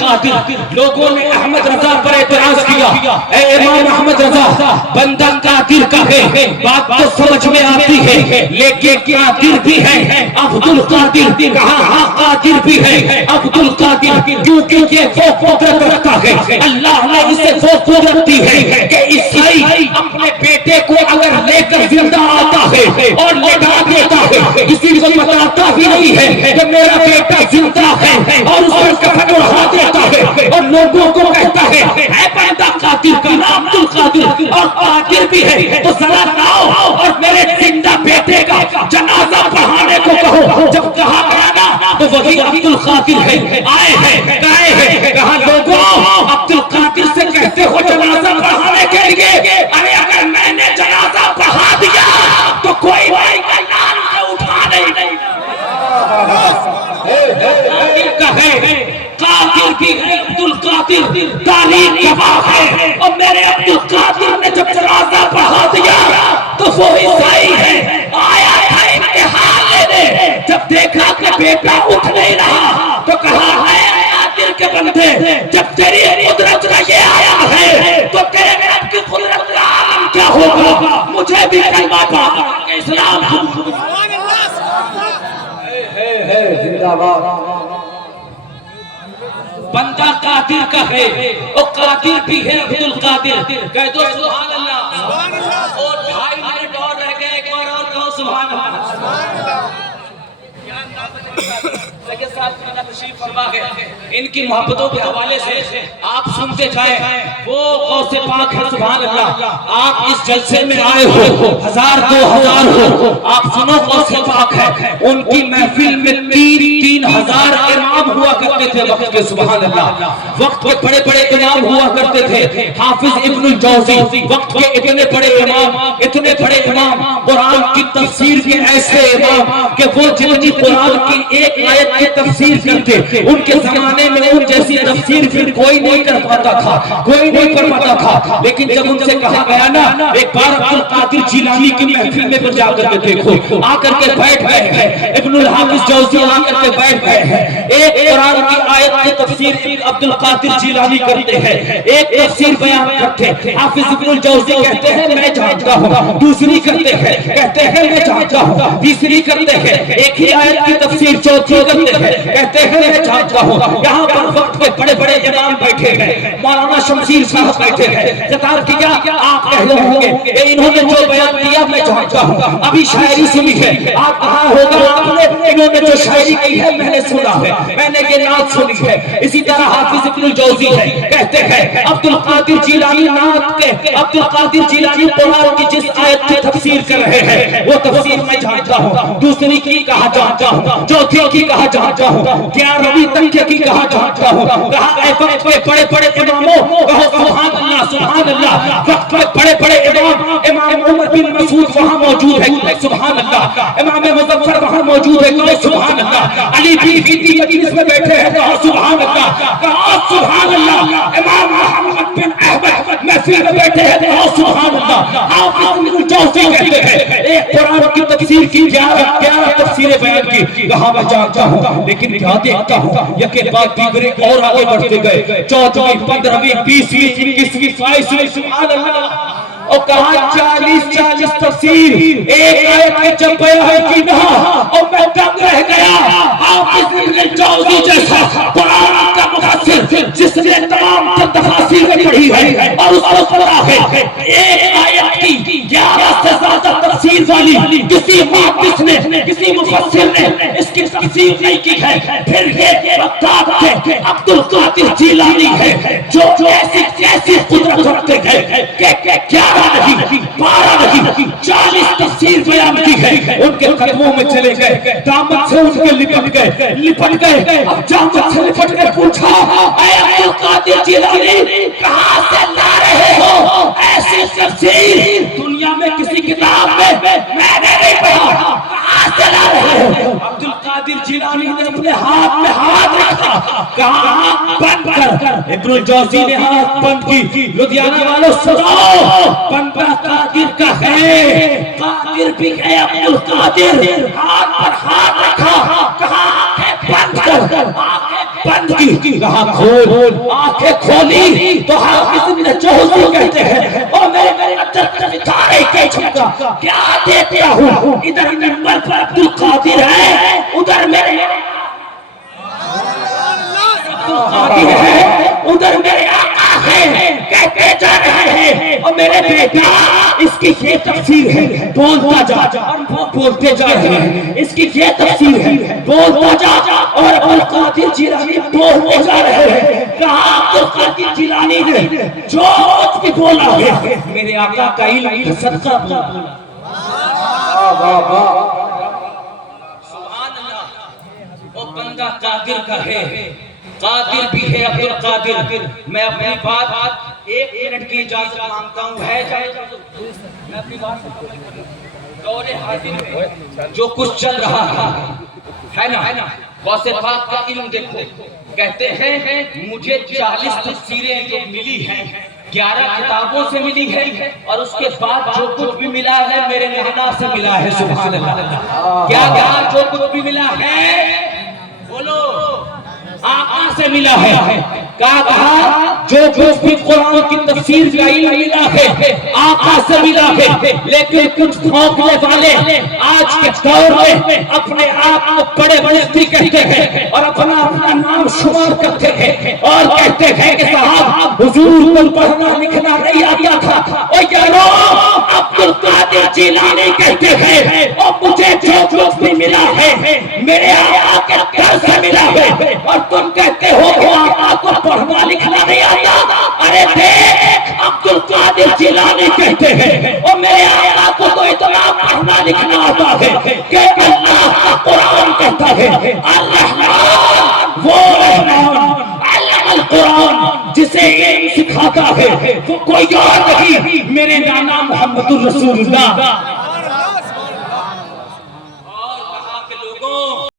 القادر. لوگوں نے احمد رضا پر اعتراض کیا، اے امام احمد رضا بندہ قادر کا ہے، بات تو سمجھ میں آتی ہے لیکن قادر بھی ہے عبد القادر. کہا ہاں قادر بھی ہے عبد القادر، کیونکہ یہ وہ قدرت رکھتا ہے، اللہ نے اسے وہ قدرت دی ہے کہ عیسائی اپنے بیٹے کو اگر لے کر زندہ آتا ہے اور لٹا دیتا ہے، کسی کو بتاتا ہی نہیں ہے کہ میرا بیٹا زندہ ہے، اور اس پر کفن اڑا دیتا ہے اور لوگوں کو کہتا ہے اے بندہ قادر کا نام عبد القادر اور قادر بھی ہے، تو ذرا لاؤ اور میرے زندہ بیٹے کا جنازہ پڑھانے کو کہو. جب کہا گیا نا تو وہی عبد القادر ہے، آئے ہیں گائے ہیں. کہا لوگوں عبد القادر سے کہتے ہو جنازہ پڑھانے کے لیے، ارے اگر میں نے جنازہ پڑھا دیا تو کوئی بھائی کا نام سے اٹھا نہیں. قادر بھی ہے عبد القادر، تاریخ گواہ ہے. اور میرے عبد القادر نے جب جنازہ پڑھا دیا تو وہ عیسائی ہے، آیا تھا امتحان لینے. جب دیکھا کہ بیٹا اٹھ نہیں رہا تو کہا ہے قادر کے بندے، جب تیری قدرت کا یہ آیا ہے تو تیرے رب کی قدرت کا عالم کیا ہوگا. مجھے بھی کلمہ پڑھ کے اسلام زندہ باد. بندہ قادر کا ہے اور قادر بھی ہے عبد القادر. کہہ دو سبحان اللہ. اور 2.5 منٹ اور رہ گئے، ایک بار اور کہو سبحان اللہ. سید صاحب کا تشریف فرما ہے، ان کی محبتوں کے حوالے سے آپ سنتے جائیں. وہ غوث پاک ہے سبحان اللہ. آپ اس جلسے میں آئے ہو، 1000 2000 ہو، آپ سنو غوث پاک ہے. ان کی محفل میں 3000 امام ہوا کرتے تھے وقت کے سبحان اللہ. وقت کے بڑے بڑے امام ہوا کرتے تھے. حافظ ابن الجوزی وقت کے اتنے بڑے امام، اتنے بڑے امام، قرآن کی تفسیر کے ایسے امام کہ وہ جتنی قرآن کی ایک آیت کی تفسیر کرتے، ان کے زمانے میں ان جیسی تفسیر پھر کوئی نہیں کر پاتا تھا، کوئی نہیں کر پاتا تھا. لیکن جب ان سے کہا گیا نا ایک بار عبد القادر جیلانی کی محفل میں جا کر کے دیکھو، آ کر کے بیٹھ گئے ہیں. ابن الحافظ جوزی آ کر کے بیٹھ گئے ہیں. ایک قرآن کی آیت کی تفسیر عبد القادر جیلانی کرتے ہیں، ایک تفسیر بیان کرتے. حافظ ابن الجوزی کہتے ہیں میں جانتا ہوں، دوسری کرتے ہیں کہتے ہیں میں جانتا ہوں، تیسری کرتے ہیں ایک ہی آیت کی تفسیر، چوتھی کرتے ہیں کہتے ہیں میں جانتا ہوں. یہاں پر وقت کے بڑے بڑے امام بیٹھے ہیں، مولانا شمشیر صاحب بیٹھے ہیں. خطاب کیا آپ کہہ رہے ہوں گے کہ انہوں نے جو بیان کیا میں جانتا ہوں. ابھی شاعری سنی ہے، آپ کہاں ہوگا آپ نے انہوں نے جو شاعری کی ہے میں نے سنا ہے، میں نے یہ نعت سنی ہے. اسی طرح حافظ ابن الجوزی ہے، کہتے ہیں عبد القادر جیلانی نعت کے، عبد القادر جیلانی قرآن کی جس آیت کی تفسیر کر رہے ہیں وہ تفسیر میں جانتا ہوں، دوسری کی کہا جانتا ہوں، چوتھی کی کہا جانتا ہوں، 11ویں تک کی کہا جانتا ہوں. کہا اے وقت کے بڑے بڑے اماموں کہو سبحان اللہ سبحان اللہ. وقت کے بڑے بڑے امام، امام عمر بن مسعود وہاں موجود ہے سبحان اللہ، امام مظفر وہاں موجود ہے سبحان اللہ، علی بھی فیتی مجلس میں بیٹھے ہیں کہو سبحان اللہ، کہو سبحان اللہ. امام محمد بن احمد محفل میں بیٹھے ہیں کہو سبحان اللہ. حافظ ابن الجوزی کہتے ہیں ایک قرآن کی تفسیر کی 11 تفسیریں بیان کی. کہا میں جانتا ہوں لیکن کیا دیکھتا ہوں یقین بات دیگرے اور آگے بڑھتے گئے. 14ویں 15ویں 20ویں 21ویں 22ویں سبحان اللہ. اور کہا 40 تفسیر ایک آیت میں جب بیان کی نہ اور میں دنگ رہ گیا. حافظ ابن الجوزی جیسا قرآن کا مفسر جس نے تمام تفاسیر پڑھی ہے اور اس کو پڑھا ہے، ایک آیت کی 11 سے زیادہ تفسیر والی کسی محدث نے، کسی مفسر نے اس کی تفسیر نہیں کی ہے. پھر یہ بغداد کے عبد القادر جیلانی ہے جو ایسی قدرت رکھتے ہیں کہ 11 نہیں 12 نہیں 40 تفسیر بیان کی ہے. ان کے قدموں میں چلے گئے، دامت سے ان کے لپٹ گئے. اب دامت سے لپٹ کے پوچھا اے عبد القادر جیلانی کہاں سے لا رہے ہو ایسی تفسیر؟ دنیا میں کسی کتاب میں میں نے نہیں پڑھا، کہاں سے لا رہے ہو؟ عبد القادر جیلانی نے اپنے ہاتھ میں ہاتھ رکھا، کہا بند کر. ابن الجوزی نے ہاتھ بند کی. لدھیانہ والوں سنو، بندہ قادر کا ہے، قادر بھی ہے عبد القادر. ہاتھ پر ہاتھ رکھا، کہا بند کر. بند کی کہا کھول، آنکھیں کھولی تو حافظ ابن جوزی کہتے ہیں او میرے ستارے کے چمکا کیا دیتے ہوں، ادھر منبر پر عبد القادر ہے، ادھر میرے ادھر میرے آقا ہیں، کہتے جا رہے ہیں اور میرے بیٹا اس کی یہ تفسیر ہے، بولتا جا اور وہ بولتے جا رہے ہیں، اس کی یہ تفسیر ہے، بولتا جا اور عبد القادر جیلانی بولتے جا رہے ہیں۔ کہا عبد القادر جیلانی نے جو کچھ بھی بولا ہے میرے آقا کا علم کا صدقہ بولا۔ سبحان اللہ، وہ بندہ قادر کا ہے، قادر بھی ہے عبد القادر۔ میں اپنی بات 1 منٹ کی اجازت مانگتا ہوں، ہے میں اپنی بات دور حاضر میں جو کچھ چل رہا ہے نا، غوث پاک کا علم دیکھو، کہتے ہیں مجھے 40 تفسیریں جو ملی ہیں 11 کتابوں سے ملی ہے، اور اس کے بعد جو کچھ بھی ملا ہے میرے نانا سے ملا ہے۔ سبحان اللہ، کیا جو کچھ بھی ملا ہے بولو آقا سے ملا ہے۔ کہا جو کچھ بھی قرآن کی تفسیر کا علم ملا ہے آقا سے ملا ہے، لیکن کچھ بھونکنے والے آج کے دور میں اپنے آپ کو بڑے مفتی کہتے ہیں اور اپنا نام شمار کرتے ہیں اور کہتے ہیں کہ صاحب حضور کو پڑھنا لکھنا نہیں آتا تھا۔ او یارو عبد القادر جیلانی کہتے ہیں اور مجھے جو کچھ بھی ملا ہے میرے آقا کے در سے ملا ہے، اور تم کہتے ہو کہ آقا کو پڑھنا لکھنا نہیں آتا۔ ارے دیکھ عبد القادر جیلانی کہتے ہیں اور میرے آقا کو تو اتنا پڑھنا لکھنا آتا ہے کہ اللہ کا قرآن کہتا ہے الرحمن وہ رحمان علم القرآن، جسے علم سکھاتا ہے وہ کوئی اور نہیں میرے نانا محمد الرسول اللہ۔